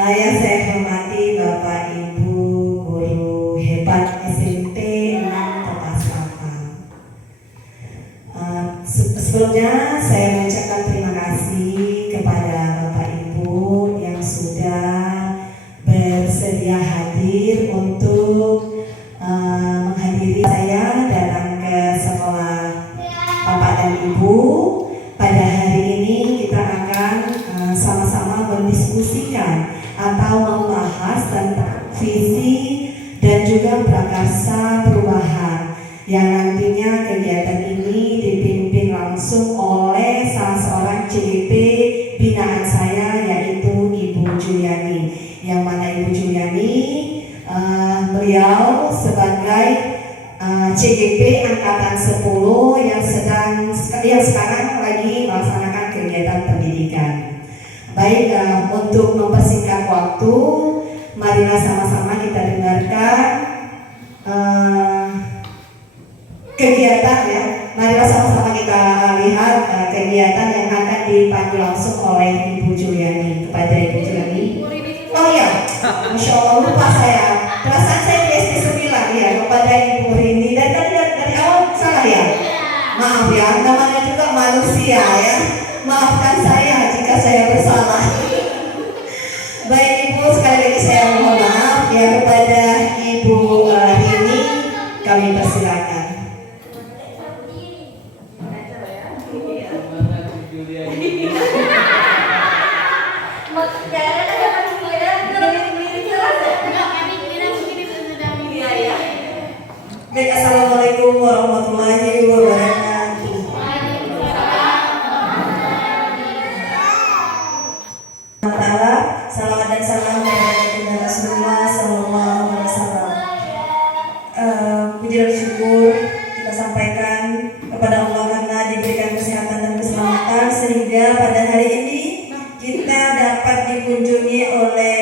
Yang saya hormati Bapak Ibu guru hebat SMP 6 Kota Selatan. Sebelumnya saya mengucapkan terima kasih kepada Bapak Ibu yang sudah bersedia hadir untuk menghadiri saya datang ke sekolah Bapak dan Ibu. Pada hari ini kita akan sama-sama mendiskusikan atau membahas tentang visi dan juga prakarsa perubahan yang nantinya kegiatan ini dipimpin langsung oleh salah seorang CGP binaan saya, yaitu Ibu Juliani, yang mana Ibu Juliani beliau sebagai CGP angkatan 10 yang sekarang lagi melaksanakan kegiatan pendidikan. Baik, untuk mempersingkat waktu, marilah sama-sama kita dengarkan kegiatan ya. Marilah sama-sama kita lihat kegiatan yang akan dipandu langsung oleh Ibu Juliani. Kepada Ibu Juliani. Oh iya, Masya Allah, lupa saya. Perasaan saya di SD 9 ya, kepada Ibu Rini. Dan dari awal salah ya? Maaf ya, namanya juga manusia ya. Maafkan saya jika saya bersalah. Baik Ibu, sekali lagi saya mohon maaf ya. Kepada Ibu Rini kami persilakan. Baik, assalamualaikum warahmatullahi wabarakatuh. Salawat dan salam kepada Rasulullah Sallallahu Alaihi Wasallam. Puji dan syukur kita sampaikan kepada Allah karena diberikan kesehatan dan keselamatan sehingga pada hari ini kita dapat dikunjungi oleh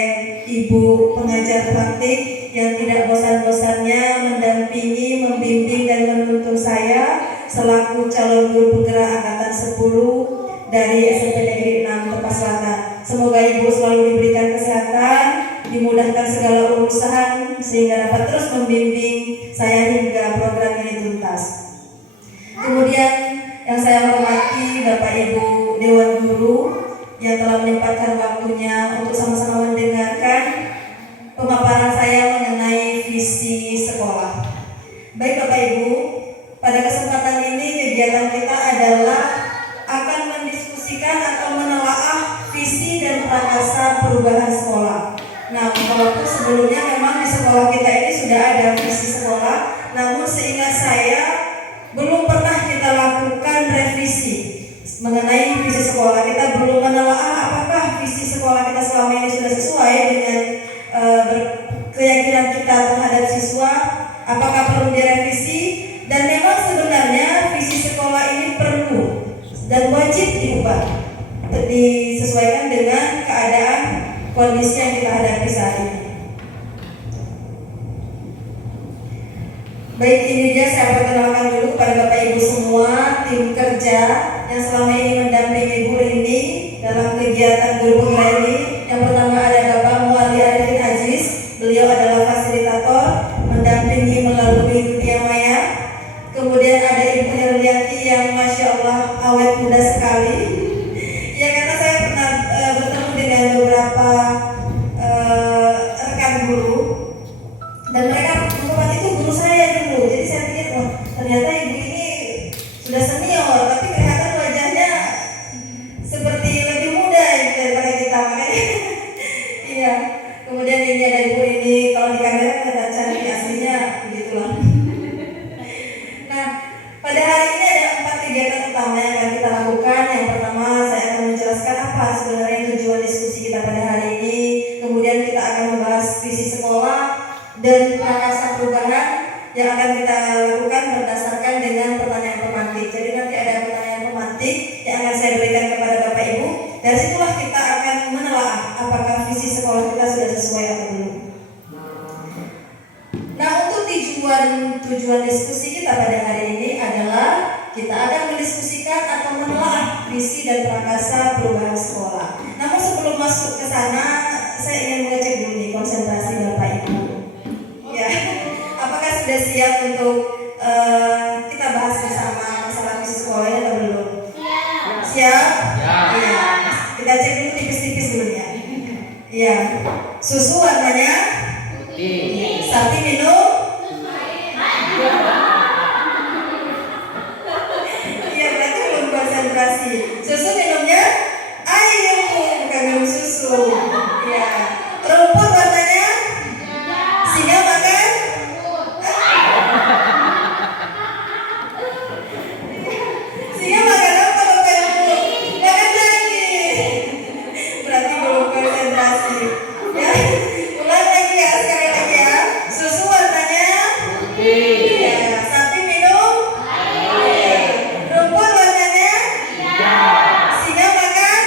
Ibu pengajar praktik yang tidak bosan-bosannya mendampingi, membimbing dan menuntun saya selaku calon guru penggerak angkatan 10 dari SMP Negeri 6 Tepas Selatan. Semoga Ibu selalu diberikan kesehatan, dimudahkan segala urusan sehingga dapat terus membimbing saya hingga program ini tuntas. Kemudian yang saya hormati Bapak Ibu Dewan Guru yang telah menyempatkan waktunya untuk sama-sama mendengarkan pemaparan saya mengenai visi sekolah. Baik Bapak Ibu, pada kesempatan ini kegiatan kita adalah akan mendiskusikan atau menelaah visi dan prakarsa perubahan sekolah. Nah, walaupun sebelumnya memang di sekolah kita ini sudah ada visi sekolah, namun seingat saya belum pernah kita lakukan revisi mengenai visi sekolah. Kita belum menelaah apakah visi sekolah kita selama ini sudah sesuai dengan keyakinan kita terhadap siswa, apakah perlu direvisi, dan memang sebenarnya visi sekolah ini perlu dan wajib diubah, disesuaikan dengan keadaan kondisi yang kita hadapi saat ini. Baik, ini dia saya perkenalkan dulu kepada Bapak Ibu semua tim kerja yang selama ini mendampingi Ibu Rini dalam kegiatan guru penggerak ini. Yang pertama ada Bapak Muali Arifin Aziz, beliau adalah fasilitator mendampingi melalui dunia maya. Kemudian ada Ibu Herlianti yang Masya Allah awet muda sekali. Ya, karena saya pernah bertemu dengan beberapa rekan guru dan mereka merupakan itu guru saya dulu. Jadi saya pikir, wah ternyata ibu ini sudah senior, tapi kelihatan wajahnya seperti lebih muda daripada kita, makanya iya. Kemudian ini ada Ibu ini, kalau di kamera kelihatan cantik, aslinya begitulah. Nah, pada hari ini ada 4 kegiatan utama yang akan kita lakukan. Yang pertama, saya akan menjelaskan apa sebenarnya tujuan diskusi kita pada hari ini. Kemudian kita akan membahas visi sekolah dan prakarsa perubahan yang akan kita lakukan berdasarkan dengan pertanyaan pemantik. Jadi nanti ada pertanyaan pemantik yang akan saya berikan kepada Bapak Ibu. Dari situlah kita akan menelaah apakah visi sekolah kita sudah sesuai atau belum. Nah, untuk tujuan diskusi kita pada hari ini adalah kita akan mendiskusikan atau menelaah visi dan prakarsa perubahan sekolah. Namun sebelum masuk ke sana, saya ingin mengecek dulu nih konsentrasi Bapak Ibu. Ya, apakah sudah siap untuk kita bahas bersama masalah visi sekolah ini atau belum? Siap? Iya. Kita cek dulu tipis-tipis dulu ya. Iya. Susu warnanya putih. Sakti minum? Iya, berarti belum konsentrasi. Susu minumnya air, bukan minum susu. Iya. Rumput warnanya? Singa makan? Singa makan apa Bapak Ibu? Makan daging. Berarti belum konsentrasi. Ya, ulang lagi ya, sekali lagi ya. Susu warnanya putih. Ya, sapi minum air. Rumput warnanya? Singa makan?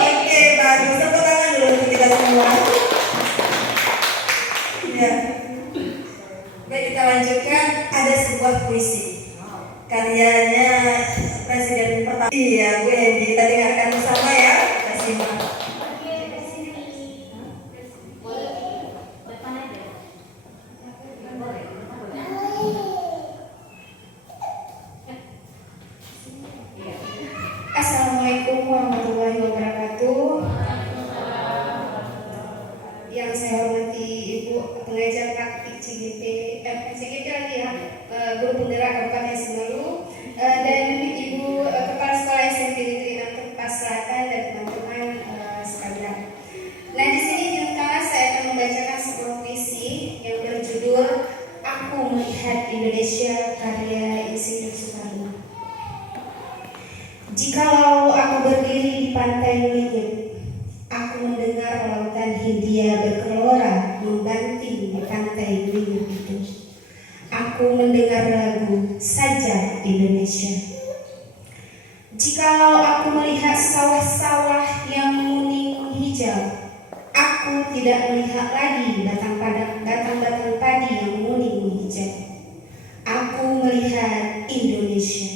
Oke, bagus. Tepuk tangan dulu untuk kita semua. Ya. Baik, kita lanjutkan. Ada sebuah puisi karyanya Presiden pertama. Iya, Bu Hendy. Kita dengarkan bersama ya. Kita simak. Assalamualaikum warahmatullahi wabarakatuh. Yang saya hormati Ibu pengajar praktik CGP lagi ya, Guru Penggerak Kabupaten Semeru, dan Ibu Kepala Sekolah SMP Negeri 6 Tepas Selatan dan teman-teman sekalian. Nah, di sini di tengah saya akan membacakan sebuah puisi yang berjudul Aku Melihat Indonesia karya Insinyur Soekarno. Jikalau aku berdiri di pantai Melinyet, aku mendengar lautan Hindia bergelora membanting di pantai Melinyet itu. Aku mendengar lagu Sajak Indonesia. Jikalau aku melihat sawah-sawah yang menguning hijau, aku tidak melihat lagi batang-batang padi yang menguning hijau. Aku melihat Indonesia.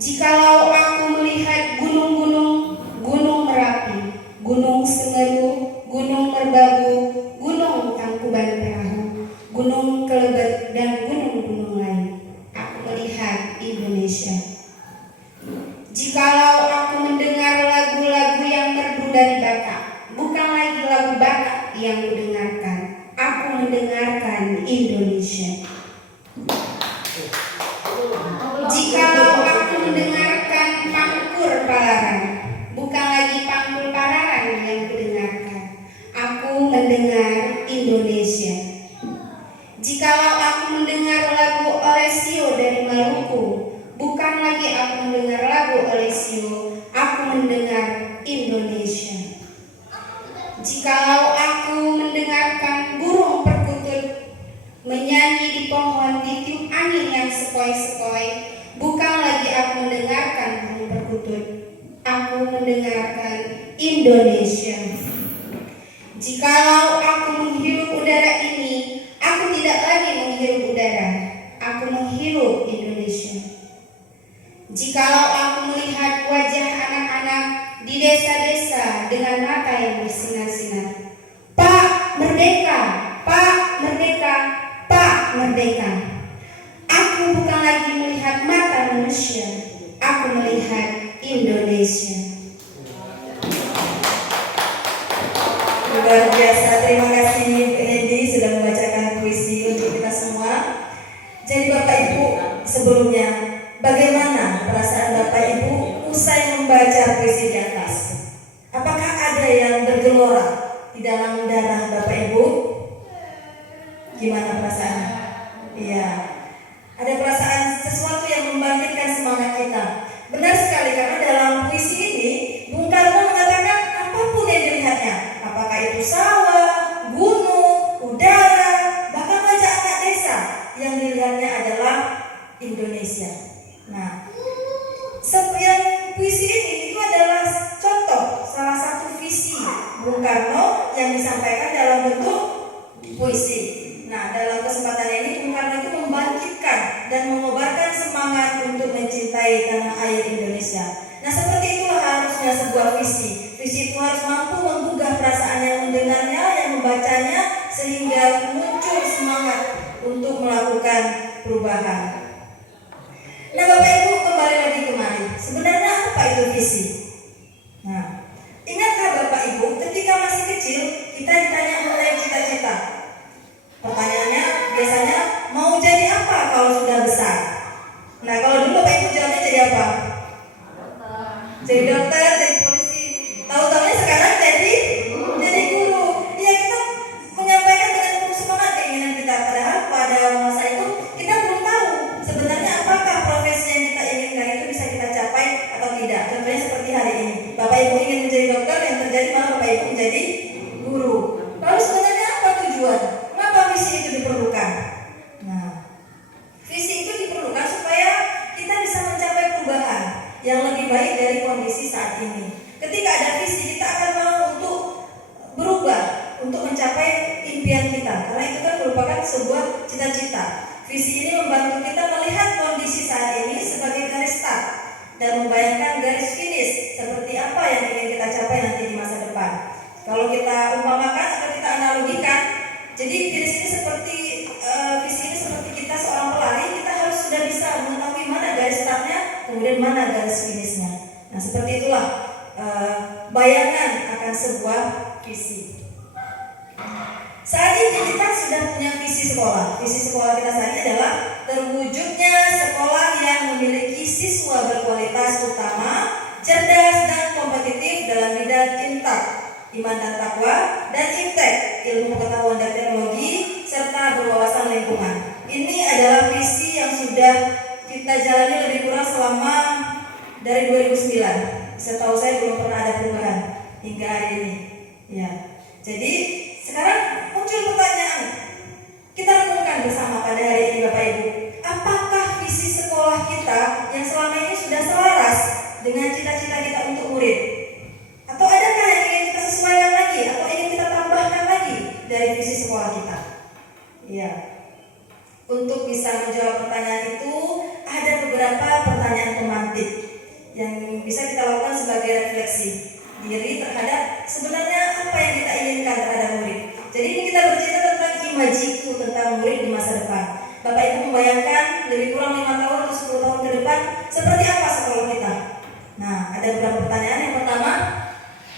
Jikalau aku melihat gunung-gunung, Gunung Merapi, Gunung Semeru, Gunung Merbabu, Gunung Tangkuban Perahu, Gunung Kelebet, dan gunung-gunung lain, aku melihat Indonesia. Jikalau aku mendengar lagu-lagu yang merdu dari Batak, bukan lagi lagu Batak yang kudengarkan, aku mendengarkan Indonesia. Jikalau aku mendengarkan pangkur Palaran, bukan lagi pangkur Pararan yang kudengarkan, aku mendengar Indonesia. Jikalau aku mendengar lagu Olesio dari Maluku, bukan lagi aku mendengar lagu Olesio, aku mendengar Indonesia. Jikalau aku mendengarkan burung perkutut menyanyi di pohon ditiup angin yang sepoi-sepoi, bukan lagi aku mendengarkan burung perkutut, aku mendengarkan Indonesia. Jikalau aku menghirup udara ini, aku tidak lagi menghirup udara, aku menghirup Indonesia. Jikalau aku melihat wajah anak-anak di desa-desa dengan mata yang bersinar-sinar, Pak Merdeka, Pak Merdeka, Pak Merdeka, aku bukan lagi melihat mata manusia, aku melihat Indonesia. Luar biasa, terima kasih Bu Hendy sudah membacakan puisi untuk kita semua. Jadi Bapak Ibu, sebelumnya bagaimana perasaan Bapak Ibu usai membaca puisi di atas? Apakah ada yang bergelora di dalam darah Bapak Ibu? Gimana perasaannya? Iya, ada perasaan sesuatu yang membangkitkan semangat kita. Benar sekali, karena dalam puisi ini Bung Karno mengatakan apapun yang dilihatnya, apakah itu sawah, gunung, udara, bahkan wajah anak desa, yang dilihatnya adalah Indonesia. Nah, yang puisi ini itu adalah contoh salah satu visi Bung Karno yang disampaikan dalam bentuk puisi. Nah, dalam kesempatan ini Bung Karno itu membangkitkan dan mengobarkan semangat untuk mencintai tanah air Indonesia. Nah, seperti itulah harusnya sebuah visi. Visi itu harus mampu menggugah perasaan perubahan. Nah Bapak Ibu, kembali lagi kemari. Sebenarnya apa itu visi? Nah, ingatkah Bapak Ibu ketika masih kecil kita ditanya mengenai cita-cita? Pertanyaannya biasanya mau jadi apa kalau sudah besar? Nah kalau dulu Bapak Ibu jawabnya jadi apa? Jadi dokter, jadi polisi. Tahu-tahunya sekarang jadi guru. Ya kita menyampaikan dengan penuh semangat keinginan kita. Padahal pada masa itu kita belum tahu sebenarnya apakah profesi yang kita inginkan itu bisa kita capai atau tidak. Contohnya seperti hari ini, Bapak Ibu ingin menjadi dokter, yang terjadi malah Bapak Ibu menjadi guru. Lalu sebenarnya apa tujuan? Mengapa visi itu diperlukan? Nah, visi itu diperlukan supaya kita bisa mencapai perubahan yang lebih baik dari kondisi saat ini. Ketika ada visi, kita akan mau untuk berubah, untuk mencapai impian kita, karena itu kan merupakan sebuah cita-cita. Visi ini membantu kita melihat kondisi saat ini sebagai garis start dan membayangkan garis finish seperti apa yang ingin kita capai nanti di masa depan. Kalau kita umpamakan atau kita analogikan, jadi visi ini seperti kita seorang pelari, kita harus sudah bisa mengetahui mana garis startnya, kemudian mana garis finishnya. Nah seperti itulah bayangan akan sebuah visi. Saat ini kita sudah punya visi sekolah. Visi sekolah kita saat ini adalah terwujudnya sekolah yang memiliki siswa berkualitas, utama, cerdas dan kompetitif dalam bidang intak, iman dan takwa, dan iptek, ilmu pengetahuan dan teknologi, serta berwawasan lingkungan. Ini adalah visi yang sudah kita jalani lebih kurang selama dari 2009. Setahu saya belum pernah ada perubahan hingga hari ini. Ya, jadi sekarang muncul pertanyaan. Kita renungkan bersama pada hari ini Bapak Ibu. Apakah visi sekolah kita yang selama ini sudah selaras dengan cita-cita kita untuk murid? Atau adakah yang ingin kita sesuaikan lagi atau ingin kita tambahkan lagi dari visi sekolah kita? Ya. Untuk bisa menjawab pertanyaan itu ada beberapa pertanyaan pemantik yang bisa kita lakukan sebagai refleksi diri terhadap sebenarnya apa yang kita inginkan terhadap murid. Jadi ini kita bercerita tentang imajiku tentang murid di masa depan. Bapak Ibu membayangkan lebih kurang 5 tahun atau 10 tahun ke depan seperti apa sekolah kita. Nah, ada beberapa pertanyaan. Yang pertama,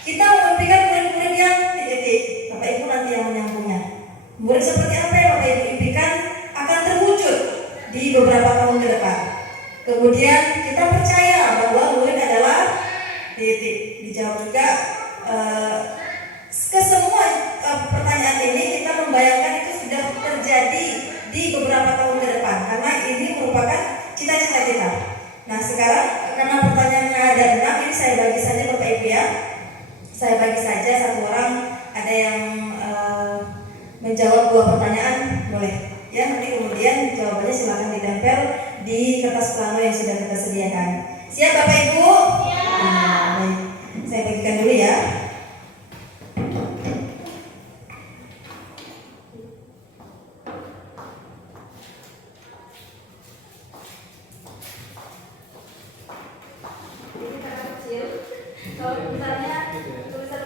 kita memimpikan murid-murid yang titik. Bapak Ibu nanti yang menyambungnya. Murid seperti apa yang Bapak Ibu impikan akan terwujud di beberapa tahun ke depan. Kemudian kita percaya bahwa murid adalah titik. Dijawab juga ke semua pertanyaan ini kita membayangkan itu sudah terjadi di beberapa tahun ke depan karena ini merupakan cita-cita kita. Nah sekarang karena pertanyaannya ada 6, ini saya bagi saja Bapak Ibu ya. Saya bagi saja satu orang, ada yang menjawab 2 pertanyaan, boleh ya, nanti kemudian jawabannya silakan ditempel di kertas plano yang sudah kita sediakan. Siap Bapak Ibu? Ya. Nah, baik. Saya bagikan dulu ya. Kalau misalnya tulisan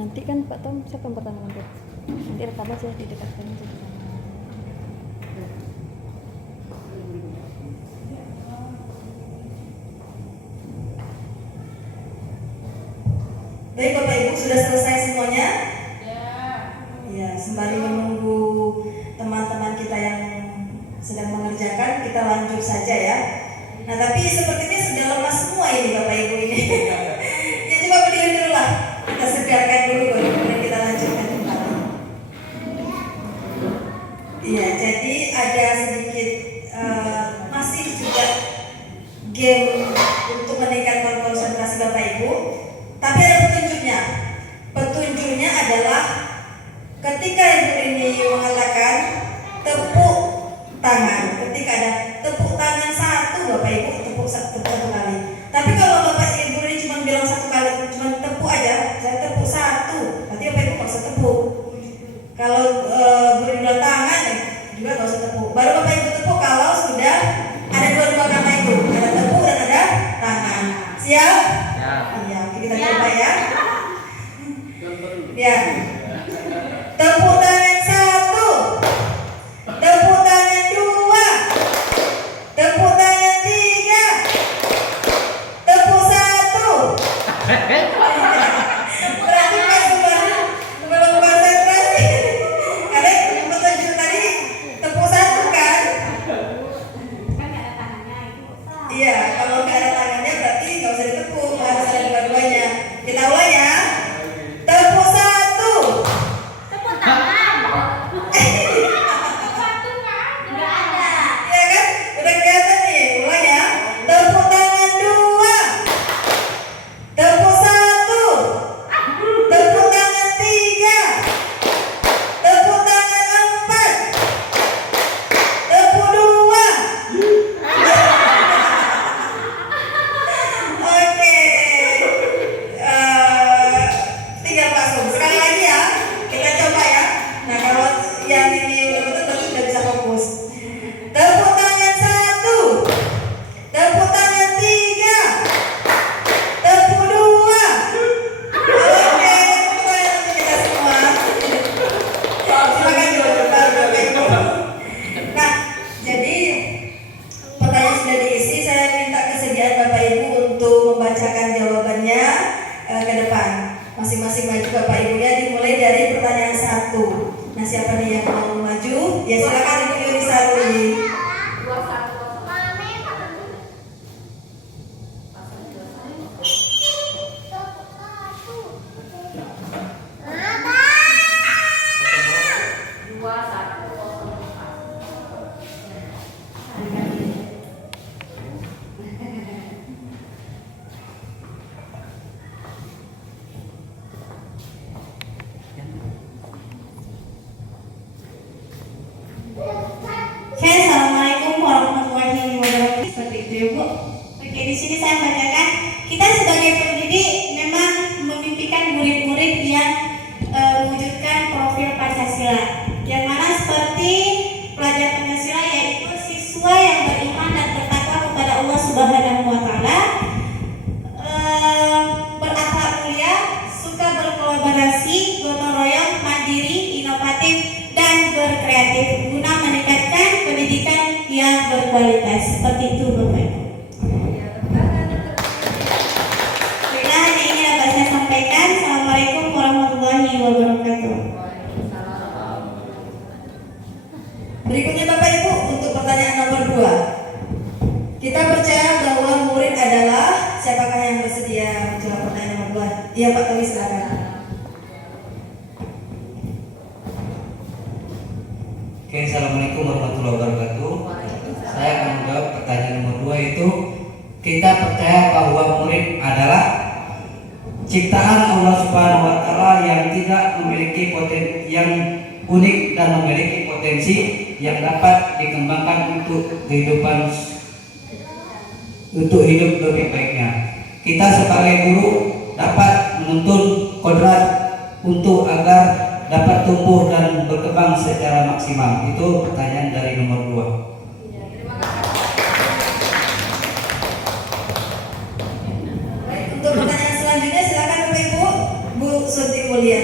Nanti kan Pak Tom siapa yang pertama nanti? Nanti rekam aja didekatkan aja. Baik Bapak Ibu, sudah selesai semuanya? Ya, sembari menunggu teman-teman kita yang sedang mengerjakan, kita lanjut saja ya. Nah, tapi sepertinya sudah lemas semua ini Bapak Ibu ini. Ya, coba berdiri dulu lah. Kita segarkan dulu baru kemudian kita lanjutkan kembali. Iya, jadi ada sedikit masih juga game untuk meningkatkan konsentrasi Bapak Ibu. Tapi ada petunjuknya. Petunjuknya adalah ketika Ibu ini mengatakan tepuk tangan. Ketika ada tepuk tangan satu Bapak Ibu tepuk satu kali. Tapi kalau Bapak Ibu ini cuma bilang satu kali, cuma tepuk aja, saya tepuk satu. Berarti Bapak Ibu nggak usah tepuk. Kalau Bu bilang tangan juga nggak usah tepuk. Baru Bapak Ibu tepuk kalau sudah ada dua-dua kata itu, ada tepuk dan ada tangan. Siap? Iya, kita coba ya. Ya. Tepuk tangan satu, tepuk tangan dua, tepuk tangan tiga, tepuk satu. Berarti Pak Subhan belum konsentrasi. Karena yang petunjuk tadi tepuk satu kan? Iya, kalau nggak ada tangannya berarti nggak usah ditepuk, harus ada dua-duanya. Kita ulang ya. Tepuk satu. Tepuk tangan. Nggak ada. Iya kan? Udah kelihatan nih. Ulang ya. Tepuk tangan dua. Tepuk satu. Tepuk tangan tiga. Tepuk tangan empat. Tepuk dua. Oke. Tinggal Pak Sum. Sekali lagi ya. Kita coba ya. Nah, kalau yang ini udah betul berarti sudah bisa fokus. Tepuk tangan satu. Tepuk tangan tiga. Tepuk dua. Oke, tepuk tangan untuk kita semua. Silakan dulu Bapak Ibu. Nah, jadi pertanyaan sudah diisi. Saya minta kesediaan Bapak Ibu untuk membacakan jawabannya ke depan. Masing-masing maju Bapak Ibunya, dimulai dari pertanyaan satu. Nah, siapa nih yang mau maju? Ya silakan Ibu Yuni Sarwi. Oke, assalamualaikum warahmatullahi wabarakatuh. Seperti itu ya Bu. Oke, di sini saya bacakan. Kita sebagai pendidik memang memimpikan murid-murid yang mewujudkan profil Pancasila. Yang mana seperti pelajar Pancasila yaitu siswa yang beriman dan bertakwa kepada Allah Subhanahu wa taala, berakhlak mulia, suka berkolaborasi, gotong royong, mandiri, inovatif, dan berkreatif guna meningkatkan pendidikan yang berkualitas. Seperti itu Bapak Ibu. Baiklah, hanya ini dapat saya sampaikan. Assalamualaikum warahmatullahi wabarakatuh. Berikutnya Bapak Ibu untuk pertanyaan nomor 2. Kita percaya bahwa murid adalah, siapakah yang bersedia menjawab pertanyaan nomor 2? Iya Pak Tommy, silakan. Oke, assalamualaikum warahmatullahi wabarakatuh. Saya akan menjawab pertanyaan nomor 2, itu kita percaya bahwa murid adalah ciptaan Allah Subhanahu wa taala yang tidak memiliki yang unik dan memiliki potensi yang dapat dikembangkan untuk hidup lebih baiknya. Kita sebagai guru dapat menuntun kodrat untuk agar dapat tumbuh dan berkembang secara maksimal. Itu pertanyaan dari nomor 2. Baik, untuk pertanyaan selanjutnya silakan Bapak Ibu. Bu Suti Mulia.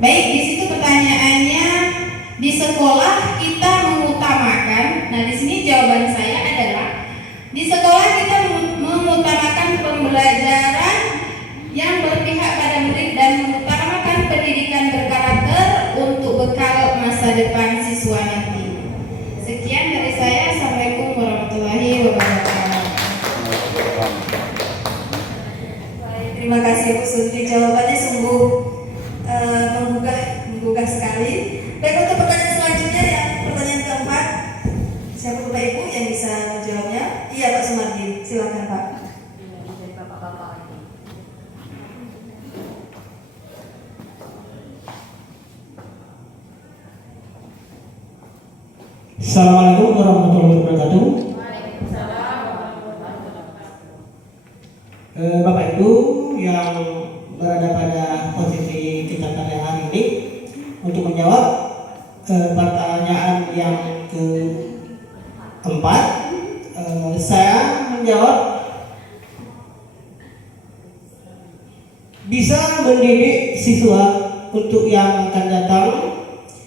Baik, di situ pertanyaannya, di sekolah kita mengutamakan. Nah, di sini jawaban saya adalah di sekolah kita mengutamakan pembelajaran yang berpihak pada murid dan mengutamakan pendidikan berkarakter untuk bekal masa depan siswa nanti. Sekian dari saya. Assalamualaikum warahmatullahi wabarakatuh. Baik, terima kasih Bu Sunti, jawabannya sungguh menggugah sekali. Baik, untuk pertanyaan selanjutnya, yang pertanyaan keempat, siapa Bapak Ibu yang bisa menjawabnya? Iya, Pak Sumardi, silakan Pak. Assalamualaikum warahmatullahi wabarakatuh. Bapak Ibu yang berada pada posisi kita pada hari ini, untuk menjawab pertanyaan yang keempat, saya menjawab bisa mendidik siswa untuk yang akan datang.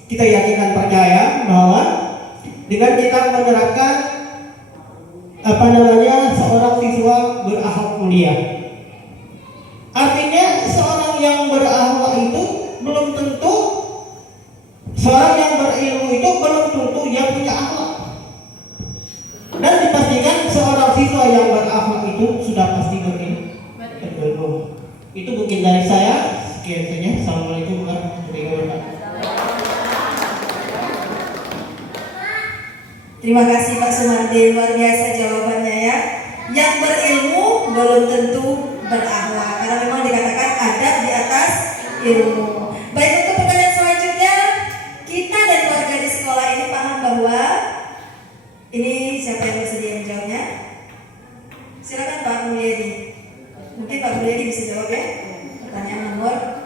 Kita yakinkan, percaya bahwa dengan kita menerapkan seorang siswa berakhlak mulia. Artinya seorang yang berakhlak itu belum tentu, seorang yang berilmu itu belum tentu yang punya akhlak. Dan dipastikan seorang siswa yang berakhlak itu sudah pasti berilmu. Itu mungkin dari saya. Sekian saja. Assalamualaikum warahmatullahi wabarakatuh. Terima kasih Pak Sumardi, luar biasa jawabannya ya. Yang berilmu belum tentu berakhlak, karena memang dikatakan adab di atas ilmu. Baik, untuk pertanyaan selanjutnya, kita dan warga di sekolah ini paham bahwa ini, siapa yang bersedia menjawabnya? Silakan Pak Mulyadi. Mungkin Pak Mulyadi bisa jawab ya. Pertanyaan nomor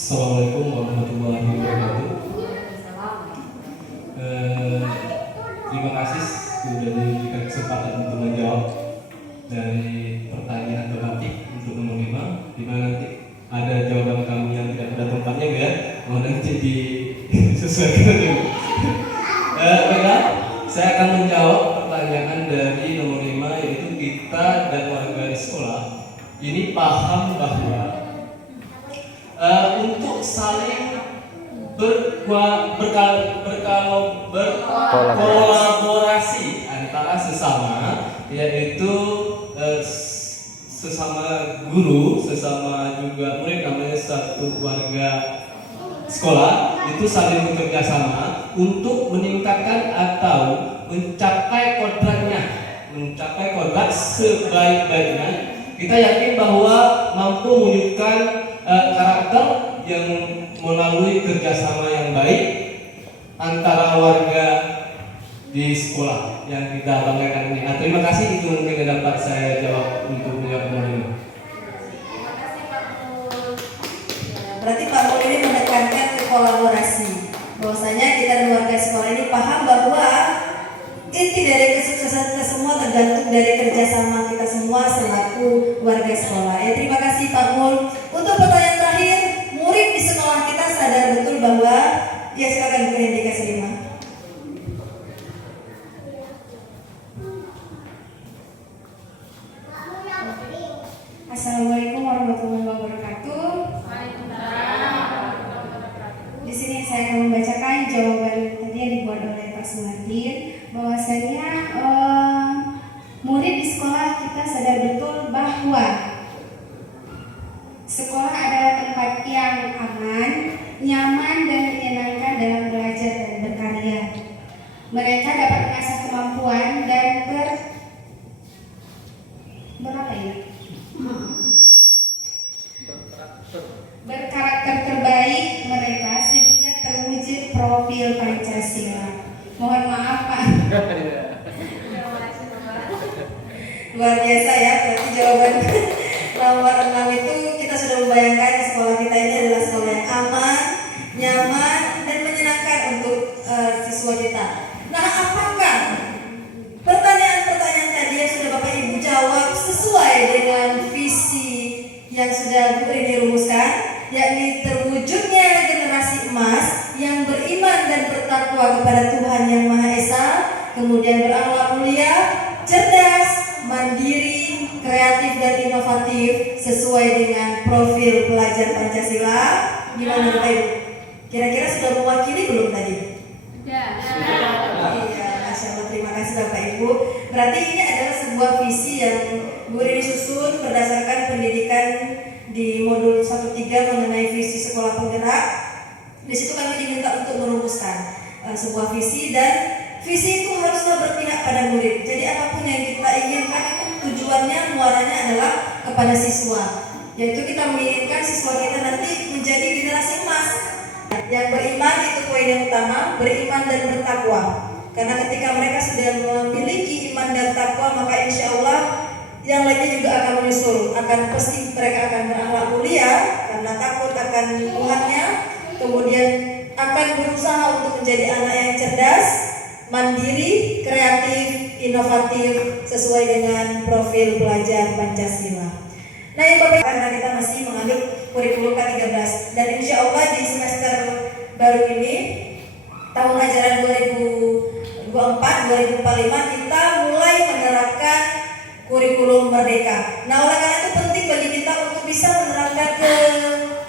Assalamualaikum warahmatullahi wabarakatuh. Terima kasih sudah diberikan kesempatan untuk menjawab dari pertanyaan tematik untuk nomor 5, di mana nanti ada jawaban kami yang tidak pada tempatnya ya, mohon nanti disesuaikan dulu. Baiklah, saya akan menjawab pertanyaan dari nomor 5, yaitu kita dan warga di sekolah ini paham bahwa untuk saling berkolaborasi antara sesama, yaitu sesama guru, sesama juga murid, namanya satu warga sekolah, itu saling bekerja sama untuk meningkatkan atau mencapai kodrat sebaik-baiknya. Kita yakin bahwa mampu mewujudkan karakter yang melalui kerjasama yang baik antara warga di sekolah yang kita banggakan ini. Terima kasih, itu mungkin yang dapat saya jawab untuk menjawab ini. Terima kasih Pak Mul. Berarti Pak Mul ini menekankan ke kolaborasi, bahwasanya kita dan warga sekolah ini paham bahwa inti dari kesuksesan kita semua tergantung dari kerjasama kita semua selaku warga sekolah. Terima kasih Pak Mul. Untuk pertanyaan terakhir, murid di sekolah kita sadar betul bahwa, ya silakan buka indikasi 5. Assalamualaikum warahmatullahi wabarakatuh. Di sini saya akan membacakan jawaban tadi yang dibuat oleh Pak Sumardi, bahwasanya murid di sekolah kita sadar betul bahwa sekolah adalah tempat yang aman, nyaman, dan menyenangkan dalam belajar dan berkarya. Mereka dapat mengasah kemampuan dan berkarakter terbaik mereka sehingga terwujud profil Pancasila. Mohon maaf Pak. Luar biasa ya, berarti jawaban nomor 6 itu kita sudah membayangkan sekolah kita ini adalah sekolah yang aman, nyaman, dan menyenangkan untuk siswa kita. Nah, apakah pertanyaan-pertanyaan tadi yang sudah Bapak Ibu jawab sesuai dengan visi yang sudah Bu Rini rumuskan, yakni terwujudnya generasi emas yang beriman dan bertakwa kepada Tuhan Yang Maha Esa, kemudian berakhlak mulia, cerdas, mandiri, kreatif dan inovatif sesuai dengan profil pelajar Pancasila. Gimana Bapak Ibu? Kira-kira sudah mewakili belum tadi? Ya. Iya, Masya Allah, terima kasih Bapak Ibu. Berarti ini adalah sebuah visi yang Bu Rini susun berdasarkan pendidikan di modul 1.3 mengenai visi sekolah penggerak. Di situ kami diminta untuk merumuskan sebuah visi, dan visi itu haruslah berpihak pada murid. Jadi apapun yang kita inginkan itu tujuannya, muaranya adalah kepada siswa. Yaitu kita menginginkan siswa kita nanti menjadi generasi emas yang beriman, itu poin yang utama, beriman dan bertakwa. Karena ketika mereka sudah memiliki iman dan takwa, maka insya Allah yang lainnya juga akan menyusul. Pasti mereka akan berakhlak mulia karena takut akan Tuhannya, kemudian akan berusaha untuk menjadi anak yang cerdas, mandiri, kreatif, inovatif sesuai dengan profil pelajar Pancasila. Nah, yang Bapak, karena kita masih mengambil kurikulum K13, dan insya Allah di semester baru ini tahun ajaran 2024-2045 kita mulai menerapkan kurikulum Merdeka. Nah, oleh karena itu penting bagi kita untuk bisa menerapkan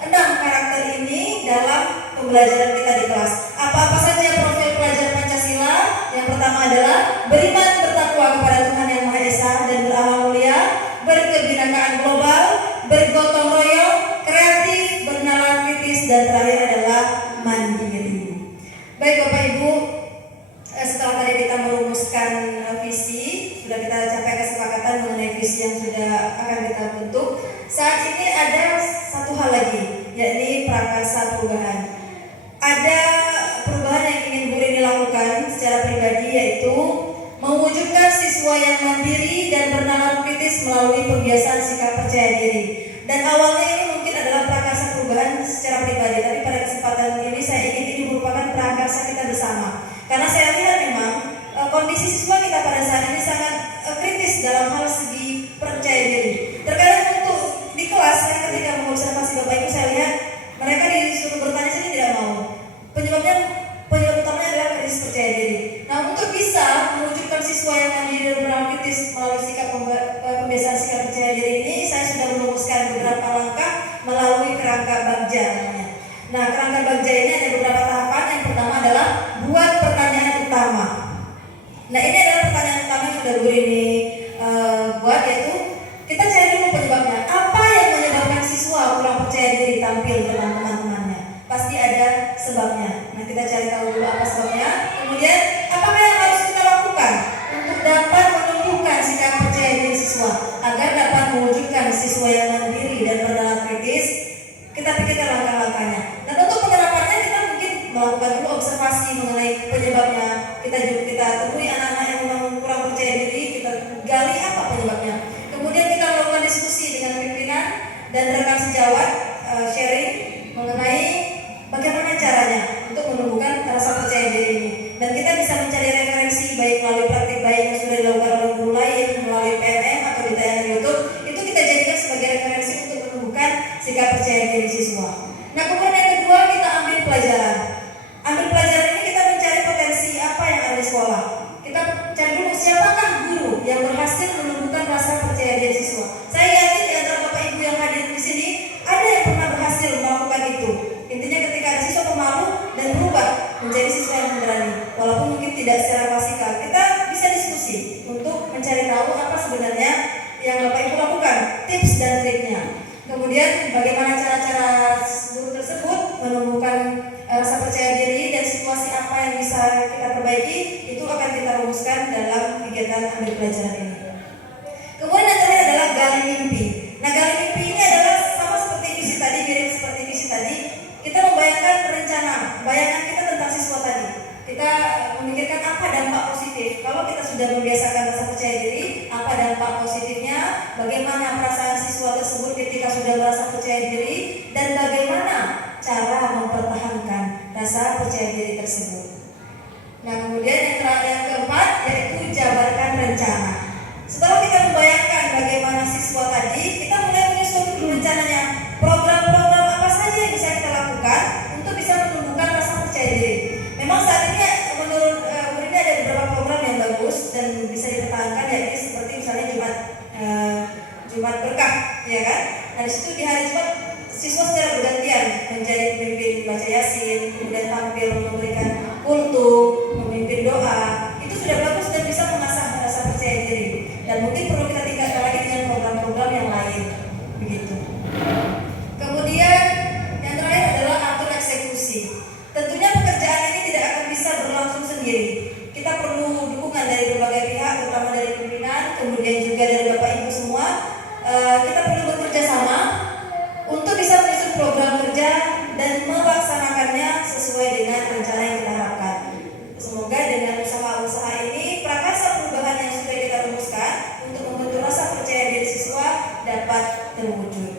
ke-6 karakter ini dalam pembelajaran kita di kelas. Apa-apa saja profil pelajar Pancasila? Yang pertama adalah beriman bertakwa kepada Tuhan Yang Maha Esa dan berakhlak mulia, berkebinekaan global, bergotong royong, kreatif, bernalar kritis, dan terakhir adalah mandiri. Baik Bapak Ibu, setelah tadi kita merumuskan visi, sudah kita capai kesepakatan mengenai visi yang sudah akan kita bentuk. Saat ini ada satu hal lagi, yakni prakarsa perubahan. Ada perubahan yang ingin Bu Rini lakukan secara pribadi, yaitu mewujudkan siswa yang mandiri dan bernalar kritis melalui pembiasaan sikap percaya diri. Dan awalnya ini mungkin adalah prakarsa perubahan secara pribadi, tapi pada kesempatan ini saya ingin ini merupakan prakarsa kita bersama. Karena saya lihat memang kondisi siswa kita pada saat ini sangat kritis dalam hal segi percaya diri. Terkadang untuk di kelas, saya ketika mengobservasi Bapak Ibu, saya lihat mereka disuruh bertanya saja tidak mau. Penyebab utamanya adalah krisis percaya diri. Nah, untuk bisa mewujudkan siswa yang mandiri dan bernalar kritis melalui sikap pembiasaan sikap percaya diri ini, saya sudah merumuskan beberapa langkah melalui kerangka Bagja namanya. Nah, kerangka Bagja ini ada beberapa tahapan. Yang pertama adalah buat pertanyaan utama. Nah, ini adalah pertanyaan utama yang sudah Bu Rini buat, yaitu kita cari dulu penyebabnya. Apa yang menyebabkan siswa kurang percaya diri tampil depan teman-temannya? Pasti ada sebabnya. Nah, kita cari tahu dulu apa sebabnya. Kemudian, apakah yang harus kita lakukan untuk dapat menumbuhkan sikap percaya diri siswa agar dapat mewujudkan siswa yang mandiri dan bernalar kritis? Kita pikirkan langkah-langkahnya. Dan untuk penerapannya kita mungkin melakukan dulu observasi mengenai penyebabnya. Kita temui anak-anak yang memang kurang percaya diri, kita gali apa penyebabnya. Kemudian kita melakukan diskusi dengan pimpinan dan rekan sejawat, sharing mengenai bagaimana caranya untuk menumbuhkan rasa percaya diri ini. Dan kita bisa mencari referensi baik melalui praktik baik yang sudah dilakukan oleh guru lain, melalui PNM atau di tayangan YouTube. Itu kita jadikan sebagai referensi untuk menumbuhkan sikap percaya diri siswa. Nah, kemudian yang kedua, kita ambil pelajaran. Ambil pelajaran ini kita mencari potensi apa yang ada di sekolah. Kita cari dulu siapakah guru yang berhasil menumbuhkan rasa percaya diri siswa. Saya yakin di antara Bapak Ibu yang hadir di sini ada yang pernah berhasil melakukan itu. Intinya ketika ada siswa pemalu dan berubah menjadi siswa yang berani, walaupun mungkin tidak secara klasikal, kita bisa diskusi untuk mencari tahu apa sebenarnya yang Bapak Ibu lakukan, tips dan triknya. Kemudian bagaimana cara-cara guru tersebut menumbuhkan rasa percaya diri dan situasi apa yang bisa kita perbaiki, itu akan kita rumuskan dalam kegiatan ambil pelajaran ini. Kemudian yang terakhir adalah gali mimpi. Nah, gali mimpi ini adalah sama seperti visi tadi, mirip seperti visi tadi. Kita membayangkan rencana, bayangan kita tentang siswa tadi. Kita memikirkan apa dampak positif kalau kita sudah membiasakan rasa percaya diri, apa dampak dampak positifnya, bagaimana perasaan siswa tersebut ketika sudah merasa percaya diri, dan bagaimana cara mempertahankan rasa percaya diri tersebut. Nah, kemudian yang keempat yaitu jabarkan rencana. Setelah kita membayangkan bagaimana siswa tadi, kita mulai menyusun rencananya, program-program apa saja yang bisa kita lakukan untuk bisa menumbuhkan rasa percaya diri. Memang saat ini menurut ini ada beberapa program yang bagus dan bisa dipertahankan, yaitu seperti misalnya Jumat berkah, ya kan? Nah, di situ di hari Jumat siswa secara bergantian menjadi pemimpin baca Yasin, kemudian tampil memberikan kultum, memimpin doa. Itu sudah bagus dan bisa mengasah rasa percaya diri. Dan mungkin perlu kita tingkatkan lagi dengan program-program yang lain, begitu. Kemudian yang terakhir adalah atur eksekusi. Tentunya pekerjaan ini tidak akan bisa berlangsung sendiri. Kita perlu dukungan dari berbagai pihak, terutama dari pimpinan, kemudian juga dari Bapak Ibu semua. Kita perlu bekerja sama untuk bisa menyusun program kerja dan melaksanakannya sesuai dengan rencana yang kita harapkan. Semoga dengan usaha-usaha ini prakarsa perubahan yang sudah kita rumuskan untuk membentuk rasa percaya diri siswa dapat terwujud.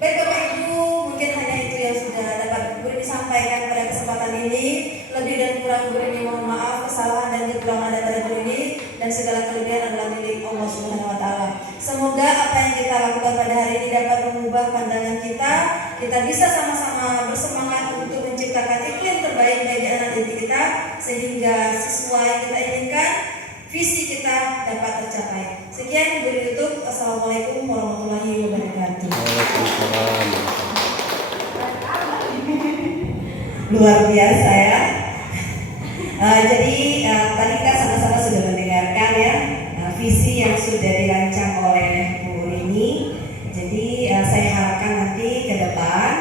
Baik Bapak Ibu, mungkin hanya itu yang sudah dapat Bu Rini sampaikan pada kesempatan ini. Lebih dan kurang Bu Rini mohon maaf, kesalahan dan kekurangan ada pada Bu Rini, dan segala kelebihan adalah milik Allah Subhanahu wa taala. Semoga apa yang kita lakukan pada hari ini dapat mengubah pandangan kita. Kita bisa sama-sama bersemangat untuk menciptakan iklim terbaik bagi anak didik kita, sehingga siswa yang kita inginkan, visi kita dapat tercapai. Sekian Bu Rini tutup. Assalamualaikum warahmatullahi wabarakatuh. Luar biasa ya. Jadi tadi kita sama-sama sudah mendengarkan ya visi yang sudah dirancang oleh Bu Rini. Jadi saya harapkan nanti ke depan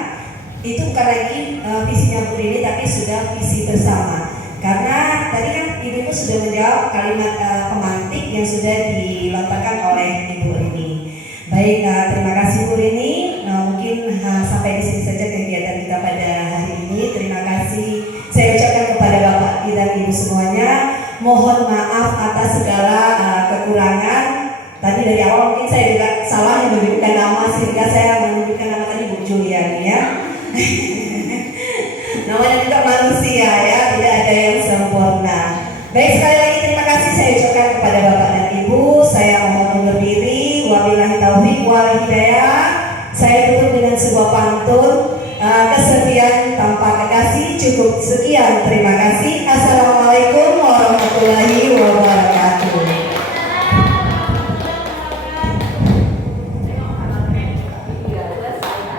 itu bukan lagi visinya Bu Rini, tapi sudah visi bersama. Karena tadi kan Ibu sudah menjawab kalimat pemantik yang sudah dilontarkan oleh Ibu Rini. Baik, terima kasih Bu Rini. Mungkin sampai di sini saja kegiatan kita pada hari ini. Terima kasih saya ucapkan kepada Bapak dan Ibu semuanya. Mohon maaf atas segala kekurangan. Tadi dari awal mungkin saya juga salah yang menyebutkan nama, sehingga saya menyebutkan nama tadi Bu Julian ya. Namanya juga manusia ya, tidak ada yang sempurna. Baik, sekali lagi terima kasih saya ucapkan kepada Bapak dan Ibu. Saya mohon undur diri. Wabillahi taufiq wal hidayah. Saya tutup dengan sebuah pantun. Kesetiaan tanpa kekasih cukup sekian. Terima kasih.